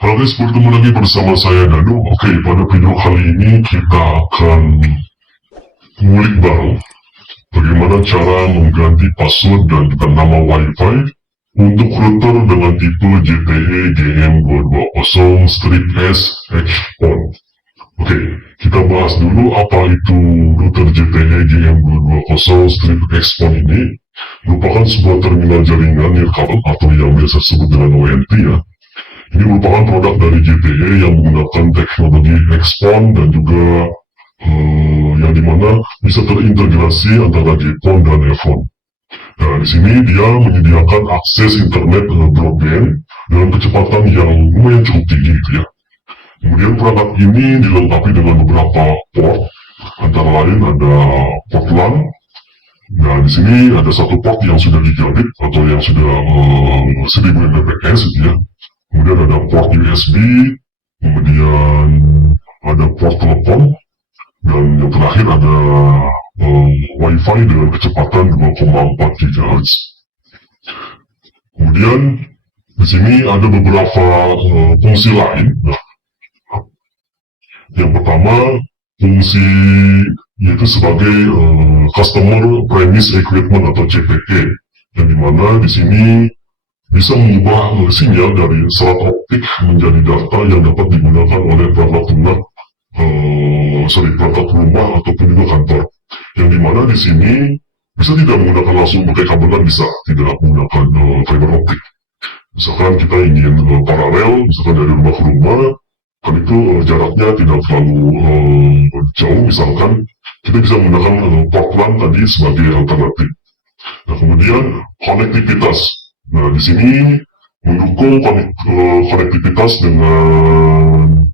Halo guys, bertemu lagi bersama saya Danu. Oke, pada video kali ini kita akan ngulik baru bagaimana cara mengganti password dan juga nama WiFi untuk router dengan tipe JTE GM220-S-H-PON. Oke, kita bahas dulu apa itu router JTE GM220-H-PON ini. Merupakan sebuah terminal jaringan nirkabel atau yang biasa disebut dengan ONT ya. Ini merupakan produk dari JTE yang menggunakan teknologi XPON dan juga yang dimana bisa terintegrasi antara GPON dan EFON. Nah, di sini dia menyediakan akses internet broadband dengan kecepatan yang lumayan cukup tinggi gitu ya. Kemudian perangkat ini dilengkapi dengan beberapa port, antara lain ada port LAN. Nah, di sini ada satu port yang sudah gigabit atau yang sudah 1000 Mbps gitu ya. Kemudian ada port USB, kemudian ada port telepon, dan yang terakhir ada WiFi dengan kecepatan 2,4 GHz. Kemudian di sini ada beberapa fungsi lain. Nah, yang pertama fungsi yaitu sebagai Customer Premise Equipment atau CPE, yang dimana di sini bisa mengubah sinyal dari serat optik menjadi data yang dapat digunakan oleh perangkat lunak, perangkat rumah ataupun juga kantor. Yang dimana di sini bisa tidak menggunakan langsung pakai kabelan, bisa tidak menggunakan fiber optik. Misalkan kita ingin paralel, misalkan dari rumah ke rumah, kan itu jaraknya tidak terlalu jauh, misalkan kita bisa menggunakan port LAN tadi sebagai alternatif. Nah, kemudian konektivitas. Nah, di sini mendukung konektivitas dengan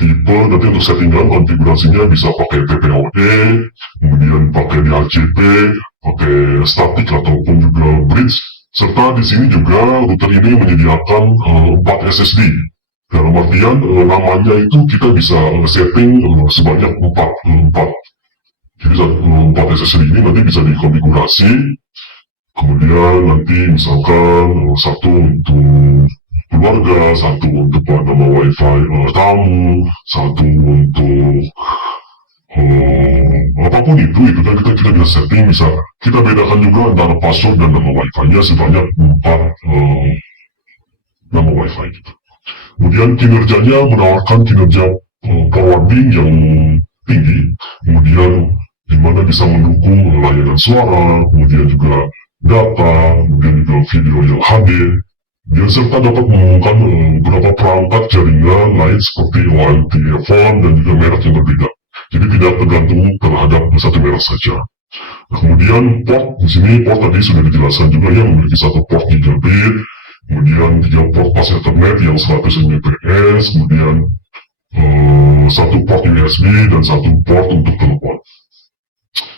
tipe, nanti untuk settingan konfigurasinya bisa pakai TPOE, kemudian pakai DHCP, pakai static ataupun juga bridge, serta di sini juga router ini menyediakan 4 SSD. Dalam artian namanya itu kita bisa setting sebanyak 4. Jadi 4 SSD ini nanti bisa dikonfigurasi. Kemudian nanti misalkan satu untuk keluarga, satu untuk nama WiFi tamu, satu untuk apapun itu kan kita bisa setting, bisa kita bedakan juga antara password dan nama WiFi-nya sebanyak 4 nama WiFi gitu. Kemudian kinerjanya menawarkan kinerja forwarding yang tinggi, kemudian dimana bisa mendukung layanan suara, kemudian juga data, kemudian juga video yang HD, dan serta dapat mengumumkan beberapa perangkat jaringan lain seperti ONT, EFON, dan juga merek yang berbeda. Jadi tidak tergantung terhadap satu merek saja. Nah, kemudian port, di sini port tadi sudah dijelaskan juga yang memiliki satu port gigabit, kemudian 3 port pas Ethernet yang 100 Mbps, kemudian satu port USB dan satu port untuk telepon.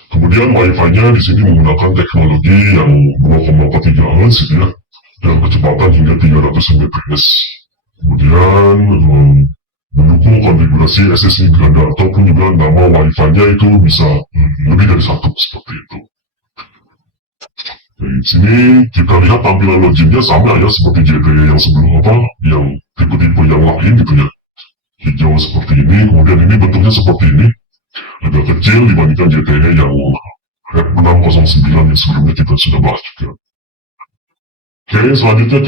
Kemudian WiFi-nya di sini menggunakan teknologi yang 2,4 GHz ya, dan kecepatan hingga 300 Mbps. Kemudian mendukung konfigurasi SSD ganda ataupun juga nama WiFi-nya itu bisa lebih dari 1 seperti itu. Di sini kita lihat tampilan loginnya sama ya seperti JTE yang sebelum yang tipe-tipe yang lain gitu ya. Hijau seperti ini, kemudian ini bentuknya seperti ini. Agak kecil dibandingkan JTE yang F609 yang sebelumnya kita sudah bahas juga. Oke, selanjutnya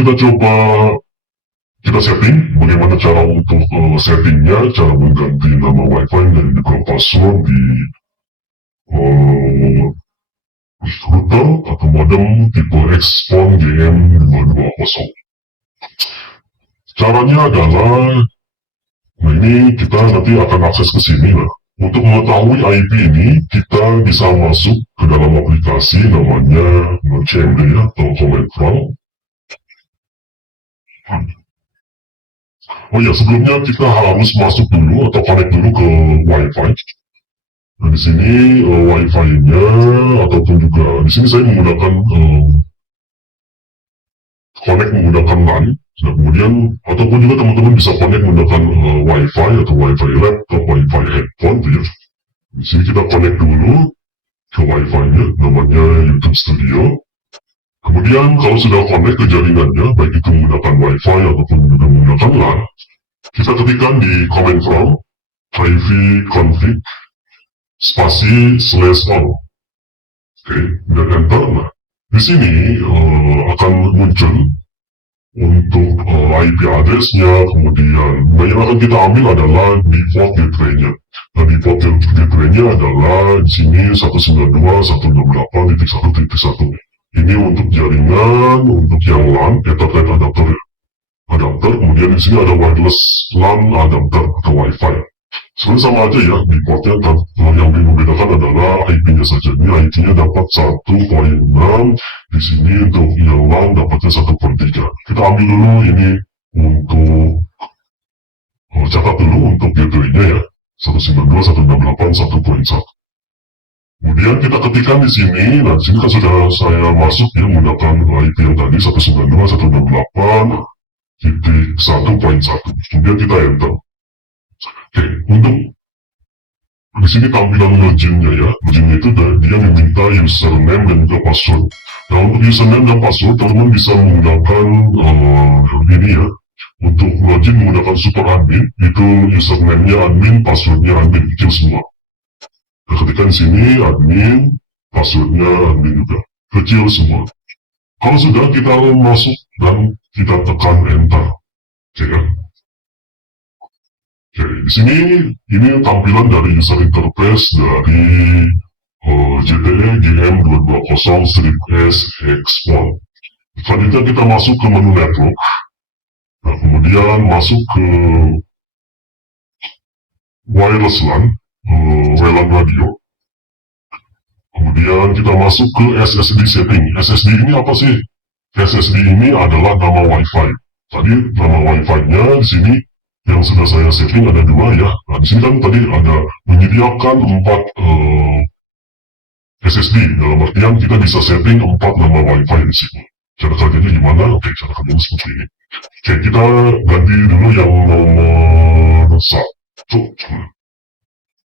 kita setting bagaimana cara untuk settingnya, cara mengganti nama WiFi dan juga password di router atau modem tipe XPON GM220. Caranya adalah, nah ini kita nanti akan akses ke sini lah. Untuk mengetahui IP ini, kita bisa masuk ke dalam aplikasi namanya CMD ya, atau Command Prompt. Oh ya, sebelumnya kita harus masuk dulu atau connect dulu ke WiFi. Nah, di sini WiFi-nya ataupun juga di sini saya menggunakan connect menggunakan LAN. Nah, kemudian ataupun juga teman-teman bisa connect menggunakan WiFi atau WiFi laptop, WiFi headphone gitu ya. Di sini kita connect dulu. ke wifi-nya, namanya YouTube Studio. Kemudian kalau sudah connect ke jaringannya, baik itu menggunakan wifi ataupun juga menggunakan LAN, kita ketikkan di command prompt ivconfig spasi /all. Oke, dan enter. Nah, di sini akan muncul untuk IP address-nya, kemudian yang akan kita ambil adalah default gateway-nya. Nah, default gateway-nya adalah di sini 192.168.1.1. Ini untuk jaringan, untuk yang LAN, Ethernet adapter, kemudian di sini ada wireless LAN adapter atau Wi-Fi. Sebenarnya sama aja ya, defaultnya yang membedakan adalah IP-nya saja. Ini IP-nya dapat 1.6, di sini untuk yang LAN dapatnya 1/3. Kita ambil dulu ini untuk catat dulu untuk gateway-nya ya, 192.168.1.1. Kemudian kita ketikkan di sini, nah di sini kan sudah saya masuk ya menggunakan IP yang tadi 192.168.1.1. Kemudian kita enter. Oke, untuk di sini tampilan login-nya ya, login-nya itu dia meminta username dan juga password. Nah untuk username dan password teman-teman bisa menggunakan ini ya. Untuk login menggunakan super admin, itu username-nya admin, password-nya admin, kecil semua. Ketika di sini admin, passwordnya admin juga kecil semua. Kalau sudah kita masuk dan kita tekan enter, oke ya. Oke, di sini ini tampilan dari user interface dari JTE GM220-S-X1. Selanjutnya kita masuk ke menu network. Nah, kemudian masuk ke wireless LAN. WLAN radio. Kemudian kita masuk ke SSD setting. SSD ini apa sih? SSD ini adalah nama WiFi. Tadi nama WiFi-nya di sini yang sudah saya setting ada 2 ya. Nah di sini kan tadi ada menyediakan 4 SSD. Dalam artian kita bisa setting 4 nama WiFi di sini. Cara kerjanya gimana? Oke, cara kerjanya seperti ini. Oke, kita ganti dulu yang nomor 1.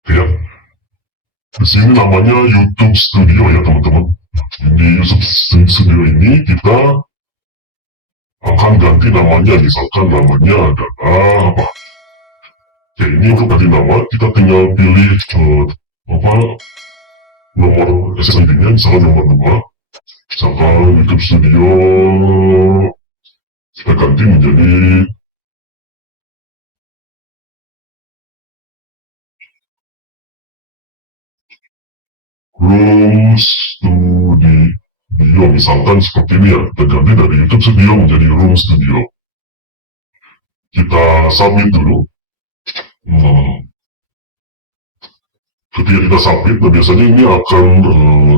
Ya, di sini namanya YouTube Studio ya teman-teman. Di YouTube Studio ini kita akan ganti namanya, misalkan namanya adalah apa? Oke, ini untuk ganti nama kita tinggal pilih nomor SSID-nya, misalkan nomor 2. Misalkan YouTube Studio kita ganti menjadi Room Studio, misalkan seperti ini ya, kita ganti dari YouTube Studio menjadi Room Studio. Kita submit dulu. Ketika kita submit, nah biasanya ini akan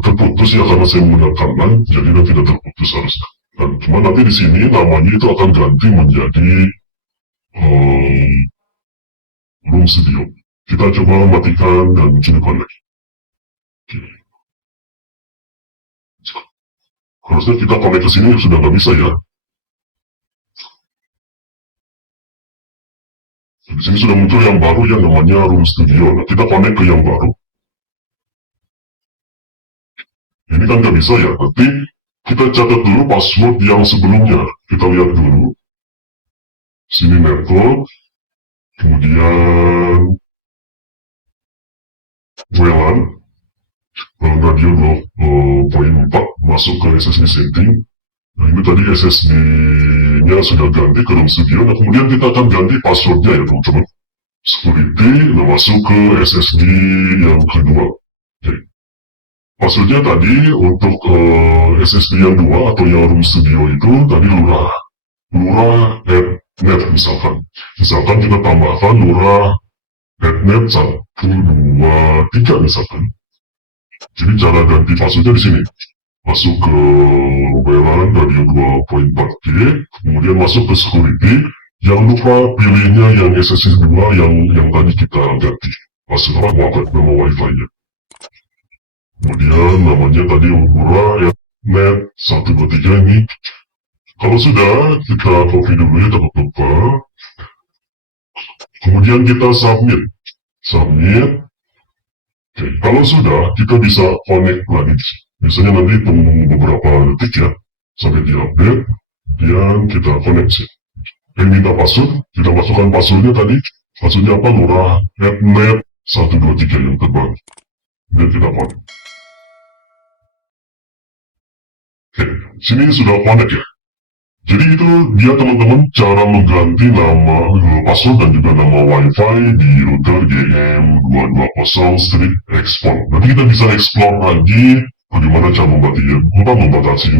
terputus ya karena saya menggunakan LAN, jadi nanti tidak terputus harusnya. Dan cuma nanti di sini namanya itu akan ganti menjadi Room Studio. Kita coba matikan dan hidupkan lagi. Harusnya kita connect ke sini sudah nggak bisa ya. Di sini sudah muncul yang baru yang namanya Room Studio. Nah, kita connect ke yang baru. Ini kan nggak bisa ya. Nanti kita catat dulu password yang sebelumnya. Kita lihat dulu. Sini network. Kemudian WLAN. Radio 2.4 masuk ke SSD setting. Nah ini tadi SSD-nya sudah ganti ke Room Studio. Nah kemudian kita akan ganti passwordnya ya teman-teman. Security, nah masuk ke SSD yang kedua. Oke. Passwordnya tadi untuk SSD yang 2 atau yang Room Studio itu tadi lura@net misalkan. Misalkan kita tambahkan lura@net 123 misalkan. Jadi cara ganti passwordnya di sini. Masuk ke WLAN radio 2.4G, kemudian masuk ke security. Jangan lupa pilihnya yang SSD 2 yang tadi kita ganti. Masuk nama Wi-Fi-nya. Kemudian namanya tadi lura@net 123 ini. Kalau sudah, kita copy dulu ya teman-teman. Kemudian kita submit. Oke, kalau sudah, kita bisa connect lagi di sini. Biasanya nanti tunggu beberapa detik ya, sampai dia update, dan kita connect sih. Yang minta password, kita masukkan passwordnya tadi, passwordnya apa, Lura@net 123 yang terbaru. Dan kita connect. Oke, sini sudah connect ya. Jadi itu dia teman-teman cara mengganti nama password dan juga nama wifi di router GM220/export. Nanti kita bisa explore lagi bagaimana cara membatasi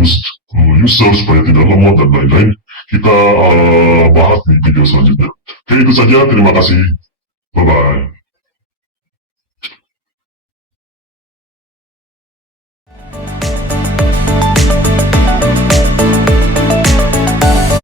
user supaya tidak lemot dan lain-lain. Kita bahas di video selanjutnya. Oke, itu saja. Terima kasih. Bye-bye.